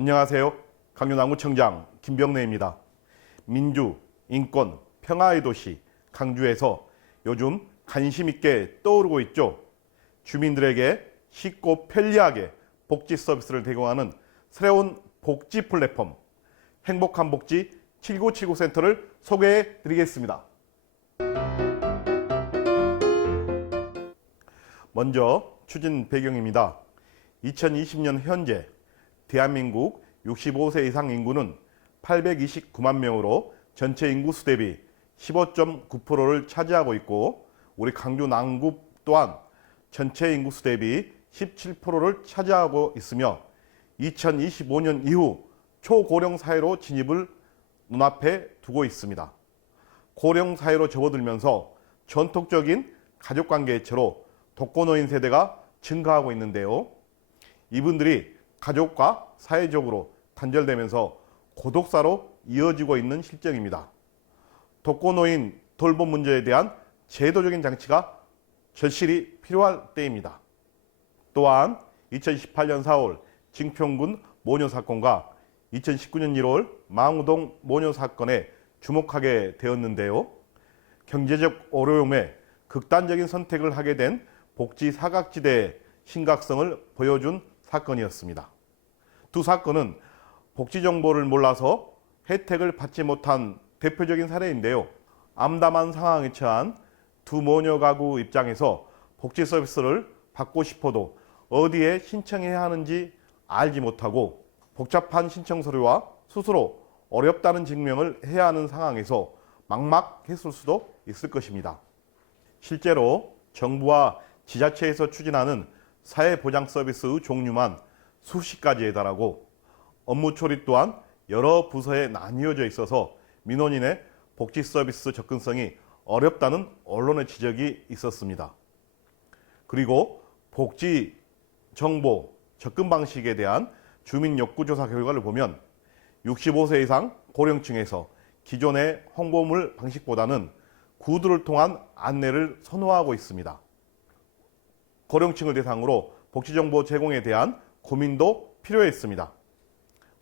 안녕하세요. 강윤남구청장 김병래입니다. 민주, 인권, 평화의 도시 강주에서 요즘 관심 있게 떠오르고 있죠. 주민들에게 쉽고 편리하게 복지 서비스를 제공하는 새로운 복지 플랫폼 행복한 복지 7979 센터를 소개해 드리겠습니다. 먼저 추진 배경입니다. 2020년 현재 대한민국 65세 이상 인구는 829만 명으로 전체 인구수 대비 15.9%를 차지하고 있고, 우리 강주 남구 또한 전체 인구수 대비 17%를 차지하고 있으며 2025년 이후 초고령 사회로 진입을 눈앞에 두고 있습니다. 고령 사회로 접어들면서 전통적인 가족관계의 채로 독거노인 세대가 증가하고 있는데요. 이분들이 가족과 사회적으로 단절되면서 고독사로 이어지고 있는 실정입니다. 독거노인 돌봄 문제에 대한 제도적인 장치가 절실히 필요할 때입니다. 또한 2018년 4월 증평군 모녀 사건과 2019년 1월 망우동 모녀 사건에 주목하게 되었는데요. 경제적 어려움에 극단적인 선택을 하게 된 복지 사각지대의 심각성을 보여준 사건이었습니다. 두 사건은 복지 정보를 몰라서 혜택을 받지 못한 대표적인 사례인데요. 암담한 상황에 처한 두 모녀 가구 입장에서 복지 서비스를 받고 싶어도 어디에 신청해야 하는지 알지 못하고 복잡한 신청 서류와 스스로 어렵다는 증명을 해야 하는 상황에서 막막했을 수도 있을 것입니다. 실제로 정부와 지자체에서 추진하는 사회보장 서비스의 종류만 수십 가지에 달하고 업무 처리 또한 여러 부서에 나뉘어져 있어서 민원인의 복지 서비스 접근성이 어렵다는 언론의 지적이 있었습니다. 그리고 복지 정보 접근 방식에 대한 주민 욕구 조사 결과를 보면 65세 이상 고령층에서 기존의 홍보물 방식보다는 구두를 통한 안내를 선호하고 있습니다. 고령층을 대상으로 복지정보 제공에 대한 고민도 필요했습니다.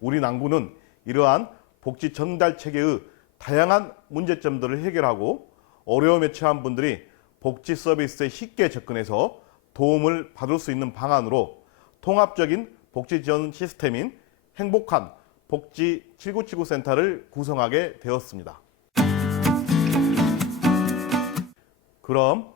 우리 남구는 이러한 복지 전달 체계의 다양한 문제점들을 해결하고 어려움에 처한 분들이 복지 서비스에 쉽게 접근해서 도움을 받을 수 있는 방안으로 통합적인 복지 지원 시스템인 행복한 복지 7979 센터를 구성하게 되었습니다. 그럼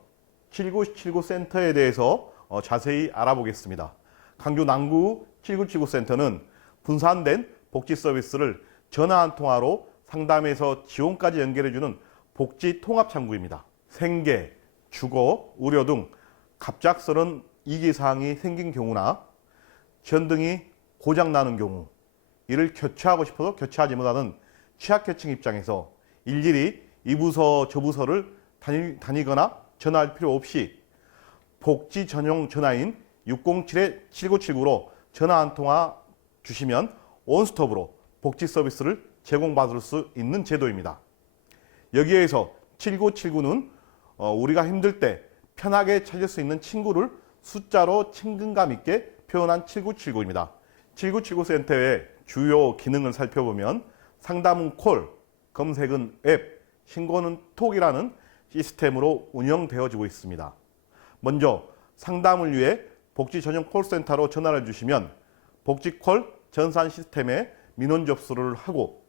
7979 센터에 대해서 자세히 알아보겠습니다. 강주 남구 7979 센터는 분산된 복지 서비스를 전화 한 통화로 상담에서 지원까지 연결해주는 복지 통합 창구입니다. 생계, 주거, 의료 등 갑작스런 위기사항이 생긴 경우나 전등이 고장나는 경우, 이를 교체하고 싶어도 교체하지 못하는 취약계층 입장에서 일일이 이 부서 저 부서를 다니거나 전화할 필요 없이 복지 전용 전화인 607-7979로 전화 한 통화 주시면 원스톱으로 복지 서비스를 제공받을 수 있는 제도입니다. 여기에서 7979는 우리가 힘들 때 편하게 찾을 수 있는 친구를 숫자로 친근감 있게 표현한 7979입니다. 7979 센터의 주요 기능을 살펴보면 상담은 콜, 검색은 앱, 신고는 톡이라는 시스템으로 운영되어지고 있습니다. 먼저 상담을 위해 복지 전용 콜센터로 전화를 주시면 복지콜 전산 시스템에 민원 접수를 하고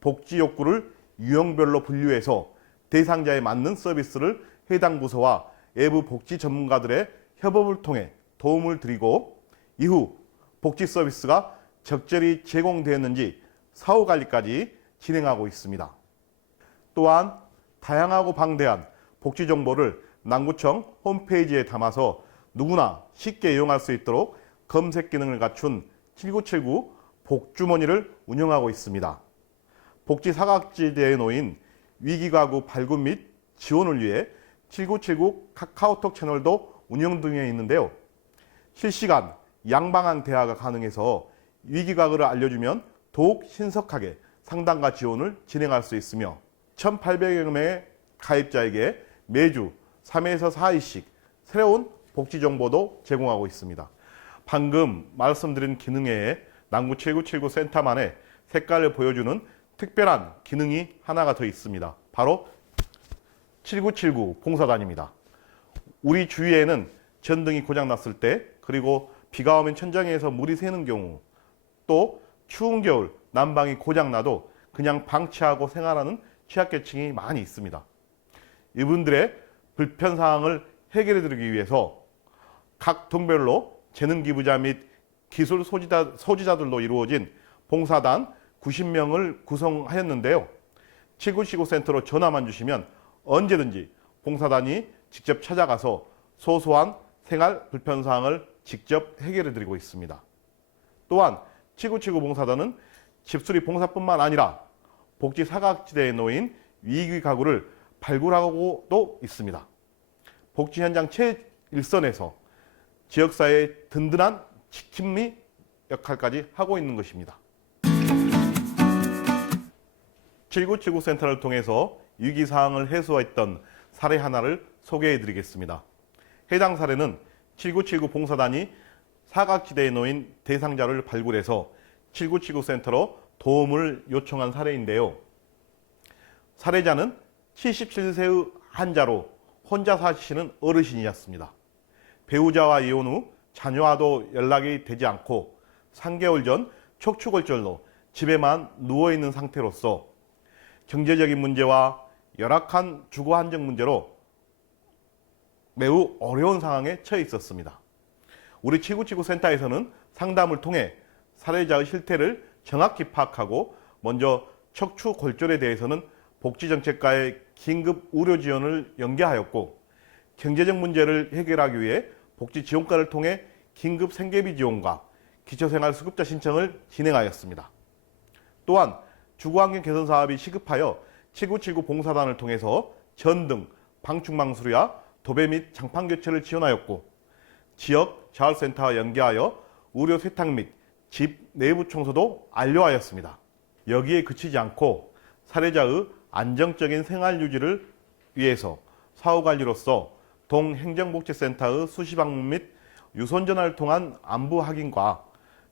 복지 욕구를 유형별로 분류해서 대상자에 맞는 서비스를 해당 부서와 외부 복지 전문가들의 협업을 통해 도움을 드리고, 이후 복지 서비스가 적절히 제공되었는지 사후 관리까지 진행하고 있습니다. 또한 다양하고 방대한 복지 정보를 남구청 홈페이지에 담아서 누구나 쉽게 이용할 수 있도록 검색 기능을 갖춘 7979 복주머니를 운영하고 있습니다. 복지 사각지대에 놓인 위기가구 발굴 및 지원을 위해 7979 카카오톡 채널도 운영 중에 있는데요. 실시간 양방향 대화가 가능해서 위기가구를 알려주면 더욱 신속하게 상담과 지원을 진행할 수 있으며 1,800여 명의 가입자에게 매주 3에서 4일씩 새로운 복지 정보도 제공하고 있습니다. 방금 말씀드린 기능 외에 남구 7979 센터만의 색깔을 보여주는 특별한 기능이 하나가 더 있습니다. 바로 7979 봉사단입니다. 우리 주위에는 전등이 고장났을 때, 그리고 비가 오면 천장에서 물이 새는 경우, 또 추운 겨울 난방이 고장나도 그냥 방치하고 생활하는 취약계층이 많이 있습니다. 이분들의 불편사항을 해결해 드리기 위해서 각 동별로 재능 기부자 및 기술 소지자들로 이루어진 봉사단 90명을 구성하였는데요. 7979 센터로 전화만 주시면 언제든지 봉사단이 직접 찾아가서 소소한 생활 불편사항을 직접 해결해 드리고 있습니다. 또한 7979 봉사단은 집수리 봉사뿐만 아니라 복지 사각지대에 놓인 위기 가구를 발굴하고도 있습니다. 복지 현장 최일선에서 지역사회의 든든한 지킴리 역할까지 하고 있는 것입니다. 7979 센터를 통해서 위기사항을 해소했던 사례 하나를 소개해 드리겠습니다. 해당 사례는 7979 봉사단이 사각지대에 놓인 대상자를 발굴해서 7979 센터로 도움을 요청한 사례인데요. 사례자는 77세의 환자로 혼자 사시는 어르신이었습니다. 배우자와 이혼 후 자녀와도 연락이 되지 않고 3개월 전 척추골절로 집에만 누워있는 상태로서 경제적인 문제와 열악한 주거 환경 문제로 매우 어려운 상황에 처해 있었습니다. 우리 7979 센터에서는 상담을 통해 사례자의 실태를 정확히 파악하고 먼저 척추골절에 대해서는 복지정책과의 긴급 의료 지원을 연계하였고, 경제적 문제를 해결하기 위해 복지지원과를 통해 긴급 생계비 지원과 기초생활수급자 신청을 진행하였습니다. 또한 주거환경 개선 사업이 시급하여 7979 봉사단을 통해서 전등, 방충망 수리와 도배 및 장판 교체를 지원하였고, 지역 자활센터와 연계하여 의료 세탁 및 집 내부 청소도 완료하였습니다. 여기에 그치지 않고 사례자의 안정적인 생활 유지를 위해서 사후관리로서 동행정복지센터의 수시 방문 및 유선전화를 통한 안부 확인과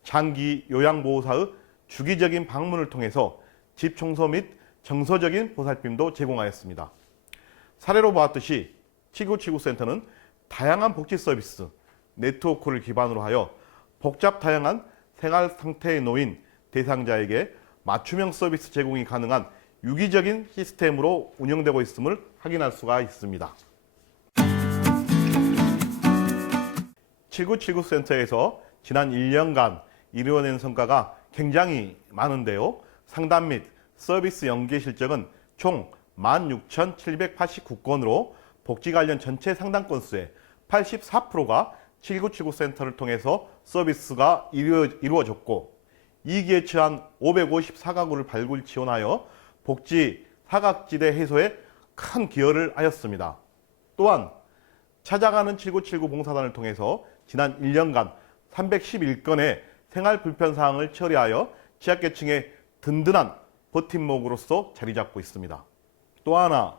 장기 요양보호사의 주기적인 방문을 통해서 집 청소 및 정서적인 보살핌도 제공하였습니다. 사례로 보았듯이 7979 센터는 다양한 복지 서비스, 네트워크를 기반으로 하여 복잡 다양한 생활 상태에 놓인 대상자에게 맞춤형 서비스 제공이 가능한 유기적인 시스템으로 운영되고 있음을 확인할 수가 있습니다. 7979 센터에서 지난 1년간 이루어낸 성과가 굉장히 많은데요. 상담 및 서비스 연계 실적은 총 16,789건으로 복지 관련 전체 상담 건수의 84%가 7979 센터를 통해서 서비스가 이루어졌고, 2기에 처한 554가구를 발굴 지원하여 복지 사각지대 해소에 큰 기여를 하였습니다. 또한 찾아가는 7979 봉사단을 통해서 지난 1년간 311건의 생활 불편 사항을 처리하여 취약계층의 든든한 버팀목으로서 자리 잡고 있습니다. 또 하나,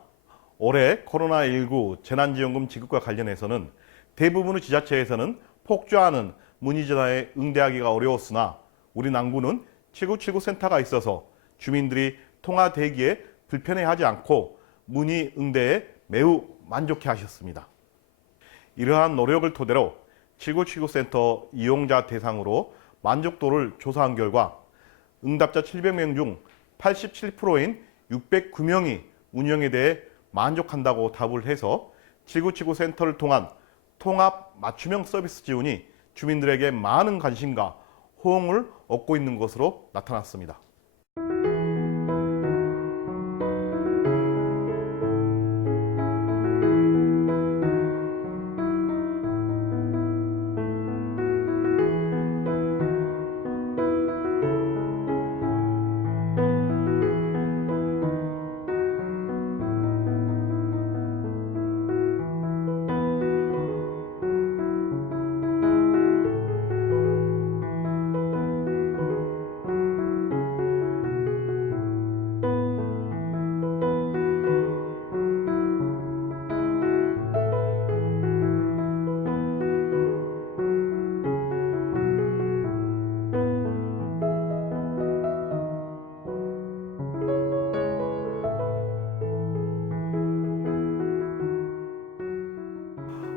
올해 코로나19 재난지원금 지급과 관련해서는 대부분의 지자체에서는 폭주하는 문의 전화에 응대하기가 어려웠으나 우리 남구는 7979 센터가 있어서 주민들이 통화 대기에 불편해하지 않고 문의 응대에 매우 만족해 하셨습니다. 이러한 노력을 토대로 7979 센터 이용자 대상으로 만족도를 조사한 결과 응답자 700명 중 87%인 609명이 운영에 대해 만족한다고 답을 해서 7979 센터를 통한 통합 맞춤형 서비스 지원이 주민들에게 많은 관심과 호응을 얻고 있는 것으로 나타났습니다.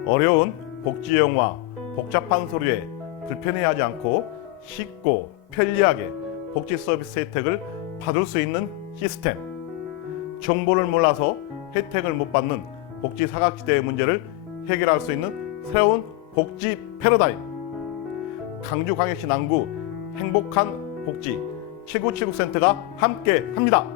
어려운 복지 용어와 복잡한 서류에 불편해하지 않고 쉽고 편리하게 복지 서비스 혜택을 받을 수 있는 시스템, 정보를 몰라서 혜택을 못 받는 복지 사각지대의 문제를 해결할 수 있는 새로운 복지 패러다임, 강주광역시 남구 행복한 복지 7979 센터가 함께 합니다.